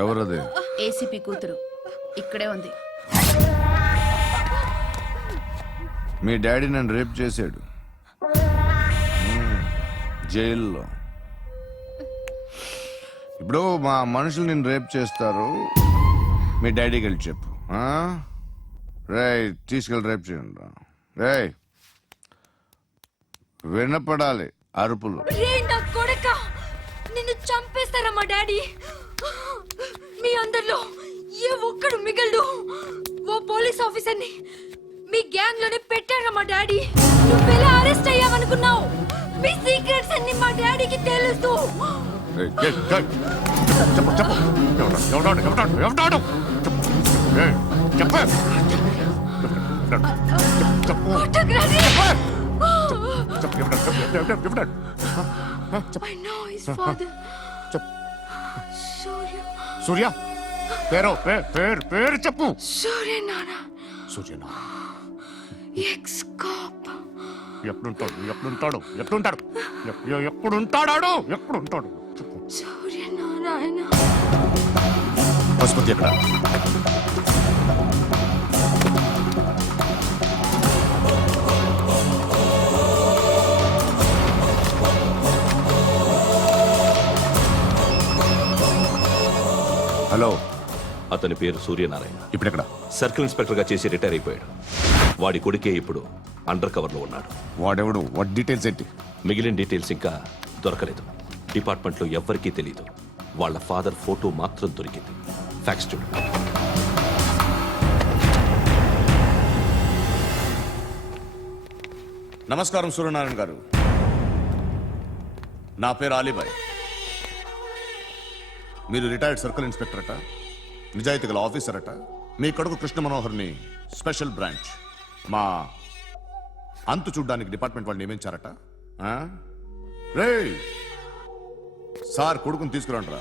ఎవరది? ఏసీపీ కూతురు ఇక్కడే ఉంది. మీ డాడీ నన్ను రేప్ చేశాడు జైల్లో. ఇప్పుడు మా మనుషులు నేను రేప్ చేస్తారు, మీ డాడీకి వెళ్ళి చెప్పు. రేయ్ తీసుకెళ్ళి రేప్ చేయండి. రేయ్ వినపడాలి అరుపులు. నిన్ను చంపేస్తారా మా డాడీ? మీ అందరిలో ఏ ఒక్కడు మిగలడు. ఓ పోలీస్ ఆఫీసర్ని మీ గ్యాంగ్ లోనే పెట్టారా మా డాడీ? నువ్వెలా అరెస్ట్ అయ్యావనుకున్నావు? మీ సీక్రెట్స్ అన్ని మా డాడీకి తెలుసు. సూర్య పేరు పేరు చెప్పు. సూర్యనారా. సూర్యనారా ఎక్స్ కాప్. ఎప్పుడుంటాడు సూర్యనారాయణ. పశుపతి ఎక్కడ? హలో, అతని పేరు సూర్యనారాయణ. ఇప్పుడెక్కడ? సర్కిల్ ఇన్స్పెక్టర్ గా చేసి రిటైర్ అయిపోయాడు. వాడి కొడుకే ఇప్పుడు అండర్ కవర్ లో ఉన్నాడు. వాడెవడు? వాట్ డీటెయిల్స్ ఏంటి? మిగిలిన డీటెయిల్స్ ఇంకా దొరకలేదు. డిపార్ట్మెంట్ లో ఎవ్వరికీ తెలియదు. వాళ్ళ ఫాదర్ ఫోటో మాత్రం దొరికింది. ఫ్యాక్స్ చూడు. నమస్కారం సూర్యనారాయణ గారు. నా పేరు అలీబాయ్. మీరు రిటైర్డ్ సర్కిల్ ఇన్స్పెక్టర్ అట, నిజాయితీ గల ఆఫీసర్ అట. మీ కొడుకు కృష్ణ మనోహర్ని స్పెషల్ బ్రాంచ్ మా అంతు చూడ్డానికి డిపార్ట్మెంట్ వాళ్ళు నియమించారట. రే సార్ కొడుకుని తీసుకురండిరా.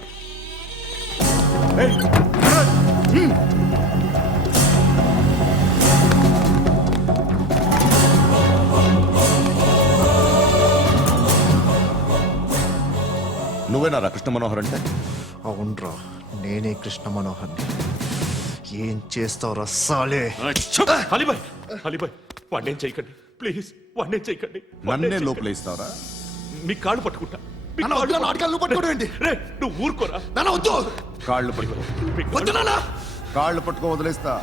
నువ్వేనారా కృష్ణ మనోహర్ అంటే? అవునరా, నేనే కృష్ణ మనోహర్ని. ఏం చేస్తావు రస్సాలే? అలీబాయ్, అలీబాయ్ వాడినేం చేయకండి ప్లీజ్, వాడినేం చేయకండి. నన్నే లోపల ఇస్తావరా? మీ కాళ్ళు పట్టుకుంటా. నువ్వు ఊరుకోరా. కాళ్ళు పట్టుకో. కాళ్ళు పట్టుకో వదిలేస్తా.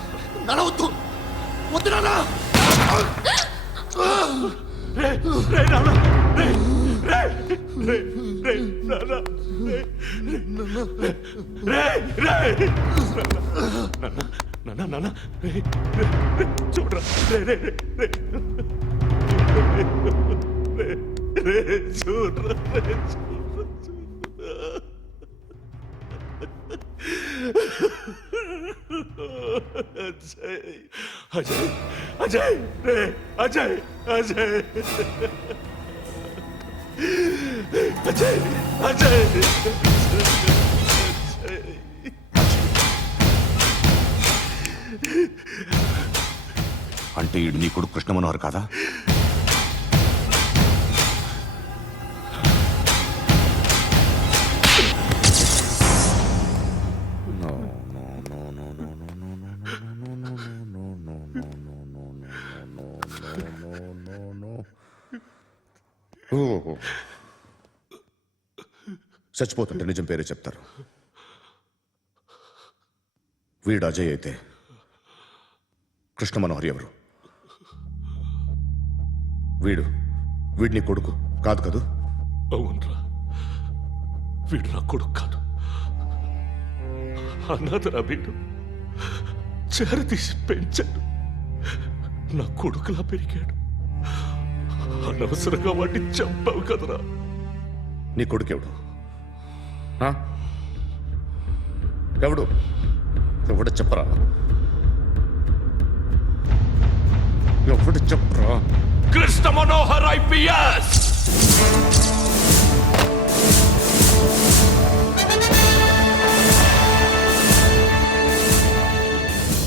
చూడరా అజయ్ అజయ్ అజయ్ అజయ్ అజయ్ అజయ్ అంటే నీ కొడుకు కృష్ణ మనోహర్ కాదా? చచ్చిపోతుంటే నిజం పేరే చెప్తారు. వీడు అజయ్ అయితే కృష్ణ మనోహర్ ఎవరు? వీడిని కొడుకు కాదు కదూ? అవునరా, వీడు నా కొడుకు కాదు. అన్నదరా వీడు. చేరతీసి పెంచాడు. నా కొడుకులా పెరిగాడు. అనవసరంగా వాడిని చంపావు కదరా. నీ కొడుకెవడు? ఎవడు? ఎవడు చెప్పరా? ఎవడు చెప్పరా? Krishna Manohar IPS.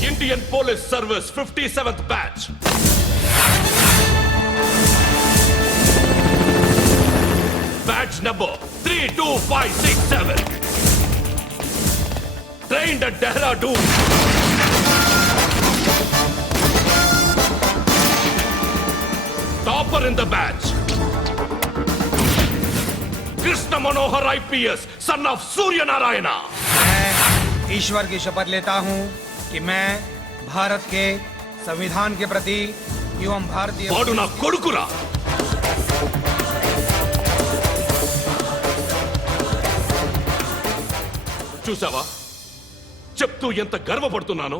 Indian police service 57th batch. Batch number 32567. Trained at Dehradun. Topper in the batch. Krishna Manohar IPS, son of Surya Narayana. मैं ईश्वर की शपथ लेता हूँ कि मैं भारत के संविधान के प्रति एवं भारतीय వాడు నా కొడుకురా. చూసావా, చెప్తూ ఎంత గర్వపడుతున్నానో.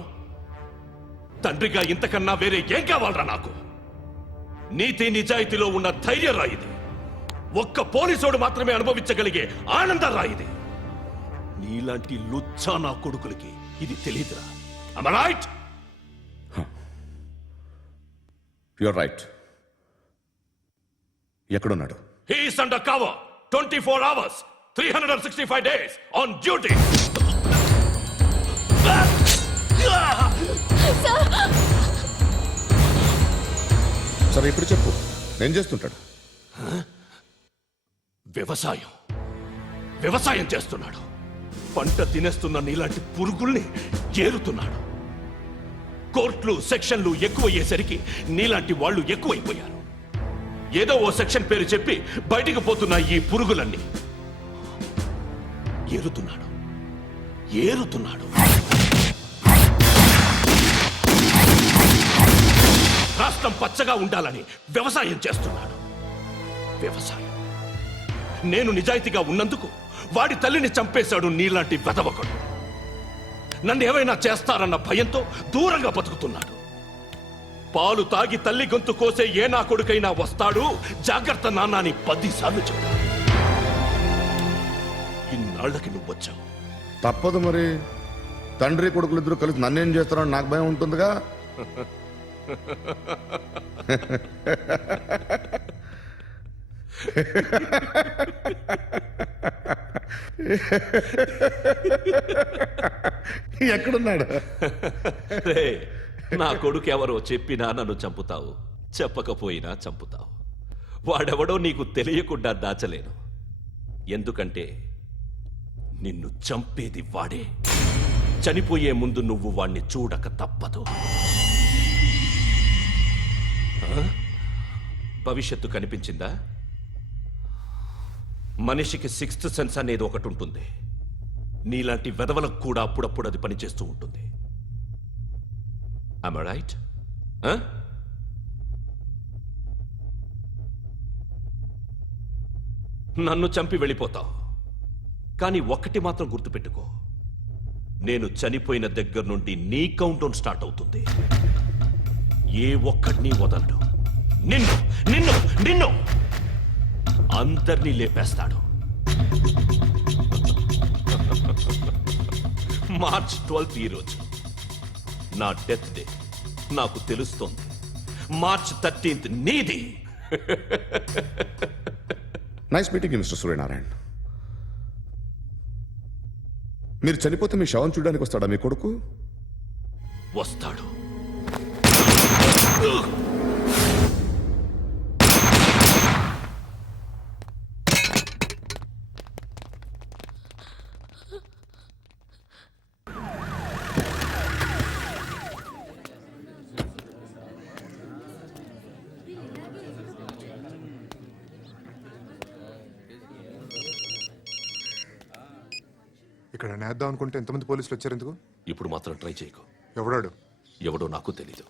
తండ్రిగా ఇంతకన్నా వేరే ఏం కావాలరా నాకు? నీతి నిజాయితీలో ఉన్న ధైర్యం రా ఇది. ఒక్క పోలీసోడు మాత్రమే అనుభవించగలిగే ఆనందం రా ఇది. నీలాంటి లుచ్చా నా కొడుకులకి ఇది తెలియదురా. Am I right? You're right. ఎక్కడున్నాడు? He is under cover 24 hours 365 days on duty. సరే ఇప్పుడు చెప్పు, ఏం చేస్తుంటాడు? వ్యవసాయం చేస్తున్నాడు. పంట తినేస్తున్న నీలాంటి పురుగుల్ని ఏరుతున్నాడు. కోర్టులు సెక్షన్లు ఎక్కువయ్యేసరికి నీలాంటి వాళ్ళు ఎక్కువైపోయారు. ఏదో ఓ సెక్షన్ పేరు చెప్పి బయటికి పోతున్న ఈ పురుగులన్నీ ఏరుతున్నాడు. రాష్ట్రం పచ్చగా ఉండాలని వ్యవసాయం చేస్తున్నాడు. నేను నిజాయితీగా ఉన్నందుకు వాడి తల్లిని చంపేశాడు నీలాంటి వెధవకుడు. నన్ను ఏమైనా చేస్తారన్న భయంతో దూరంగా బతుకుతున్నాడు. పాలు తాగి తల్లి గొంతు కోసే ఏ నా కొడుకైనా వస్తాడు, జాగ్రత్త నాన్న అని 10 సార్లు చెప్పాడు. ఇన్నాళ్ళకి నువ్వు వచ్చావు. తప్పదు మరి. తండ్రి కొడుకులు ఇద్దరు కలిసి నన్నేం చేస్తారని నాకు భయం ఉంటుందిగా. ఎక్కడున్నాడు? నా కొడుకు ఎవరో చెప్పినా నన్ను చంపుతావు, చెప్పకపోయినా చంపుతావు. వాడెవడో నీకు తెలియకుండా దాచలేను. ఎందుకంటే నిన్ను చంపేది వాడే. చనిపోయే ముందు నువ్వు వాణ్ణి చూడక తప్పదు. భవిష్యత్తు కనిపించిందా? మనిషికి 6th సెన్స్ అనేది ఒకటి ఉంటుంది. నీలాంటి వెధవలకు కూడా అప్పుడప్పుడు అది పనిచేస్తూ ఉంటుంది. Am I right? నన్ను చంపి వెళ్ళిపోతావు. కానీ ఒక్కటి మాత్రం గుర్తుపెట్టుకో, నేను చనిపోయిన దగ్గర నుండి నీ కౌంటౌన్ స్టార్ట్ అవుతుంది. ఏ ఒక్కడిని వదలడు. నిన్ను అందరినీ లేపేస్తాడు. మార్చ్ 12 ఈ రోజు నా డెత్ డే. నాకు తెలుస్తోంది. మార్చ్ 13 నీది. Nice meeting mister Suryanarayana. మీరు చనిపోతే మీ శవం చూడడానికి వస్తాడా మీ కొడుకు? వస్తాడు. ఇక్కడ నేద్దాం అనుకుంటే ఎంతమంది పోలీసులు వచ్చారు ఎందుకు? ఇప్పుడు మాత్రం ట్రై చేయకు. ఎవడాడు? ఎవడో నాకు తెలీదు.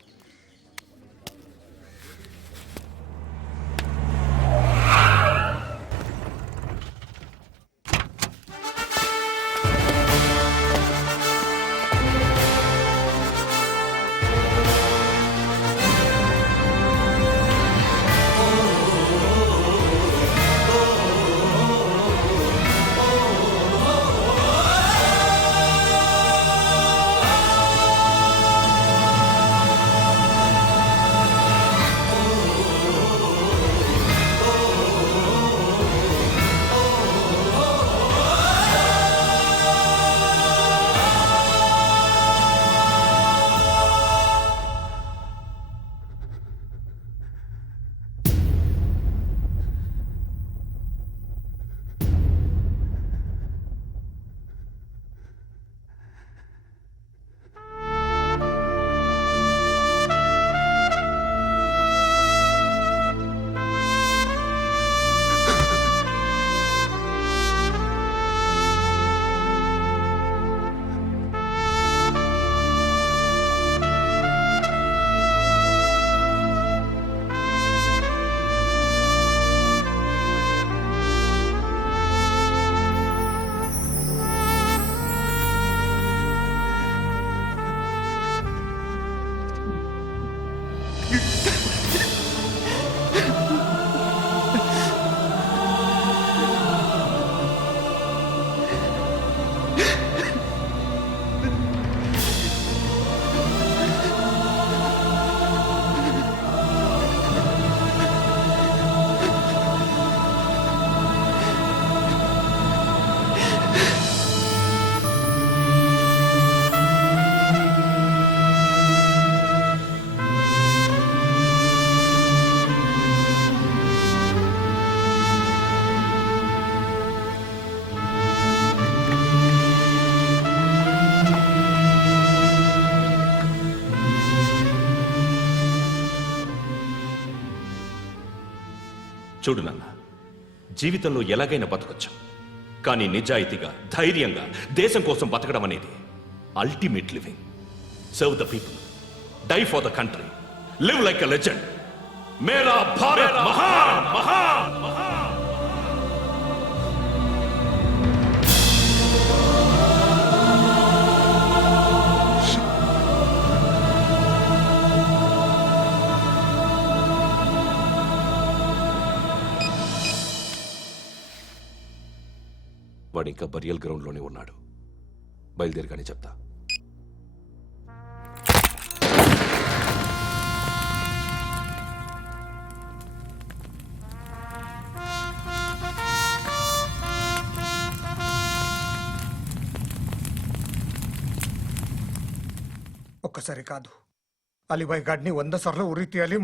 చూడు నాన్న, జీవితంలో ఎలాగైనా బతకొచ్చు, కానీ నిజాయితీగా ధైర్యంగా దేశం కోసం బతకడం అనేది ultimate living. Serve the people, die for the country, live like a legend. మేరా భారత్ మహాన్ మహాన్ మహాన్. వాడు ఇంకా బరియల్ గ్రౌండ్లోనే ఉన్నాడు. బయలుదేరగానే చెప్తా. ఒక్కసారి కాదు, అలీబాయ్ గాడిని 100 సార్లు ఉరి తీయాలి.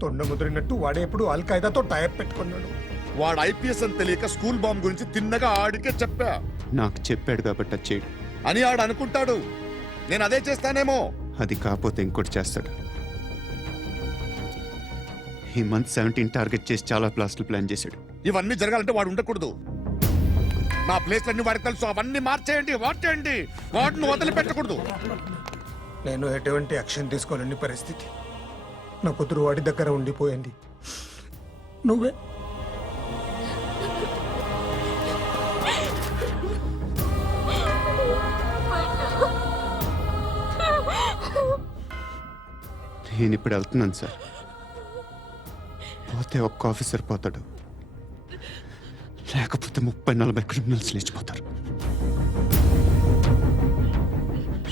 తొండ ముదిరినట్టు వాడే ఎప్పుడు అల్ ఖైదాతో టైప్ పెట్టుకున్నాడు. వాడు ఐపీఎస్ అని తెలియక స్కూల్ బాంబ్ గురించి తిన్నగా ఆడికే చెప్పా నాకు చెప్పాడు కాబట్టి అది చేయడు. అని ఆడు అనుకుంటాడు. నేను అదే చేస్తానేమో. అది కాకపోతే ఇంకోటి చేస్తాడు. ఈ మంత్ 17 టార్గెట్ చేసి చాలా ప్లాస్టులు ప్లాన్ చేశాడు. ఇవన్నీ జరగాలంటే వాడు ఉండకూడదు. నా ప్లేస్లన్నీ వాడికి తెలుసు. అవన్నీ మార్చేయండి, వాటేయండి. వాటిని వదిలిపెట్టకూడదు. నేను ఎటువంటి యాక్షన్ తీసుకోలేని పరిస్థితి. నా కూతురు వాడి దగ్గర ఉండిపోయింది. నువ్వే నేను ఇప్పుడు వెళ్తున్నాను సార్. పోతే ఒక్క ఆఫీసర్ పోతాడు, లేకపోతే 30-40 క్రిమినల్స్ లేచిపోతారు.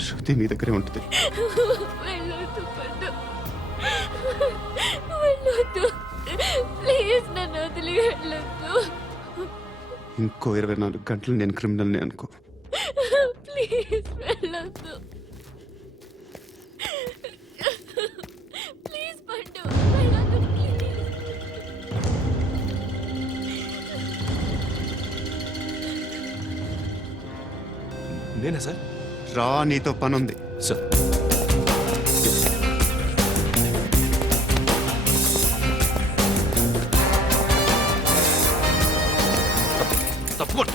శృతి మీ దగ్గరే ఉంటుంది. వెళ్ళొద్దు పండు, వెళ్ళొద్దు ప్లీజ్, నన్ను వదిలి వెళ్ళొద్దు ఇంకో 24 గంటలు నేను క్రిమినల్ని అనుకో. ప్లీజ్ వెళ్ళొద్దు ప్లీజ్ పండు, వెళ్ళొద్దు ప్లీజ్. నేనా సార్? రా, నీతో పని ఉంది. సార్, తప్పకుండా.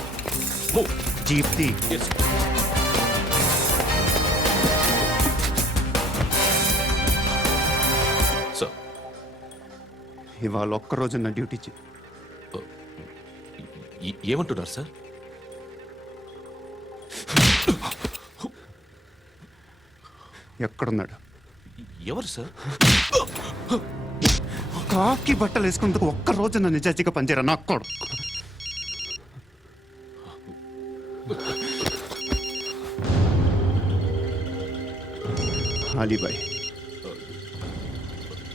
Move. జీప్తి Yes. సార్, ఇవాళ ఒక్కరోజు నా డ్యూటీ చేయి. ఏమంటున్నారు సార్? ఎక్కడున్నాడు? ఎవరు సార్? కాకి బట్టలు వేసుకున్నందుకు ఒక్కరోజు నా నిజాయితీగా పనిచేయరా నా కొడుకు. అలీబాయ్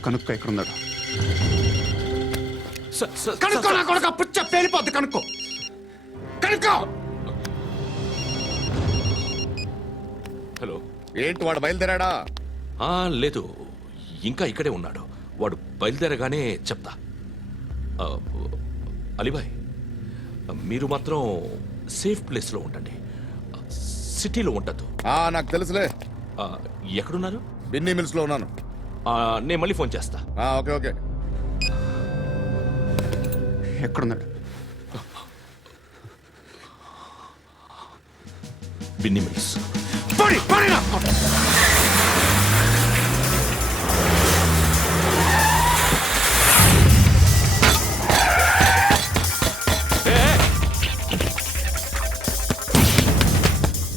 కనుక్కో, ఎక్కడున్నాడు? కనుక్కో నా కొడుకు, పుచ్చ పేలిపోద్ది. కనుక్కో కనుక్కో. హలో. ఏంటి వాడు బయలుదేరాడా? లేదు, ఇంకా ఇక్కడే ఉన్నాడు. వాడు బయలుదేరగానే చెప్తా. ఆ, అలీబాయ్, మీరు మాత్రం సేఫ్ ప్లేస్లో ఉండండి, సిటీలో ఉండద్దు. నాకు తెలుసులే. ఎక్కడున్నారు? బిన్నీ మిల్స్ లో ఉన్నాను. నేను మళ్ళీ ఫోన్ చేస్తా. Okay okay. ఎక్కడున్నాడు? బిన్నీ మిల్స్.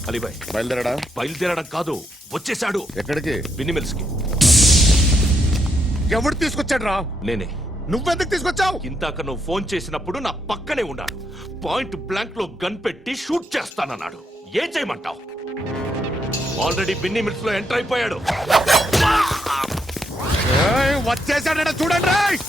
అలీబాయ్ బయలుదేరాడా? బయలుదేరడం కాదు, వచ్చేశాడు. ఎక్కడికి? బిన్నీ మిల్స్ కి. ఎవడు తీసుకొచ్చాడు రా? నేనే. నువ్వెందుకు తీసుకొచ్చావు? ఇందాక నువ్వు ఫోన్ చేసినప్పుడు నా పక్కనే ఉన్నాడు. పాయింట్ బ్లాంక్ లో గన్ పెట్టి షూట్ చేస్తానన్నాడు. ఏం చేయమంటావు? ఆల్రెడీ బిన్నీ మిల్స్ లో ఎంటర్ అయిపోయాడు. వచ్చేసాడ చూడండి రాయ్.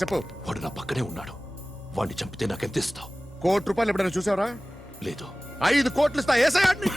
చెప్పు. వాడు నా పక్కనే ఉన్నాడు. వాడిని చంపితే నాకెంత ఇస్తావు? ₹1,00,00,000 ఎప్పుడైనా చూసావరా? లేదు. 5 కోట్లు ఇస్తా. ఏసయాడిని.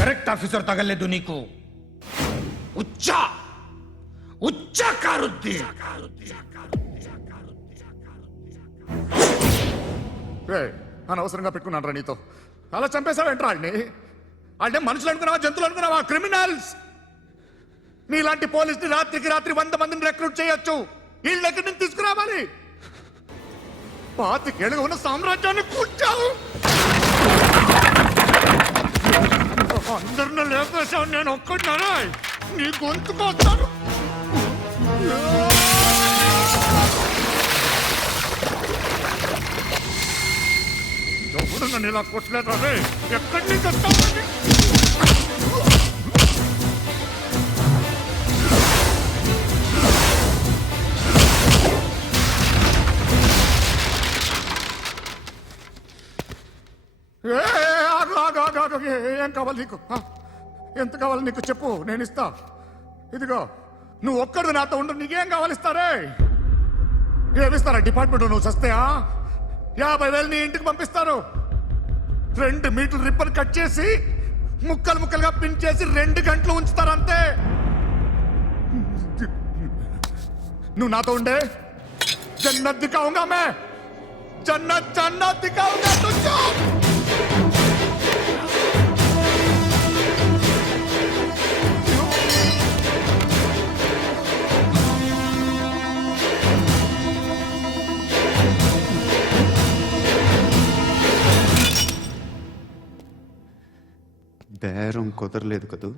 కరెక్ట్ ఆఫీసర్ తగలేదు నీకు ఉచ్చ కారుద్ది అనవసరంగా పెట్టుకున్నాను రా నీతో అలా చంపేశావేంట్రా వాడిని అంటే మనుషులు అనుకున్నావా జంతువులు అనుకున్నావా క్రిమినల్స్ నీలాంటి పోలీసుని రాత్రికి రాత్రి 100 మందిని రిక్రూట్ చేయొచ్చు వీళ్ళు ఎక్కడి నుంచి తీసుకురావాలి 25 ఏళ్ళుగా ఉన్న సామ్రాజ్యాన్ని కూర్చావు అందరిని లేపేశావు నేను ఒక్కడినారా నీ గొంతుకొస్తాను ఎవడు నన్ను ఇలా కొట్టలేదా రే ఎక్కడి నుంచి వస్తావు ఏం కావాలి నీకు ఎంత కావాలి నీకు చెప్పు నేను ఇస్తా ఇదిగో నువ్వు ఒక్కడు నాతో ఉండు నీకేం కావాలి ఇస్తారే ఏమిస్తారా డిపార్ట్మెంట్ నువ్వు చస్తేయా 50,000 నీ ఇంటికి పంపిస్తారు 2 మీటర్ల రిబ్బన్ కట్ చేసి ముక్కలు ముక్కలుగా పిన్ చేసి 2 గంటలు ఉంచుతారు అంతే నువ్వు నాతో ఉండే జన్నత్ దిఖాऊंगा मैं जन्नत दिखाऊंगा तुझको బేరం కుదరలేదు కదూ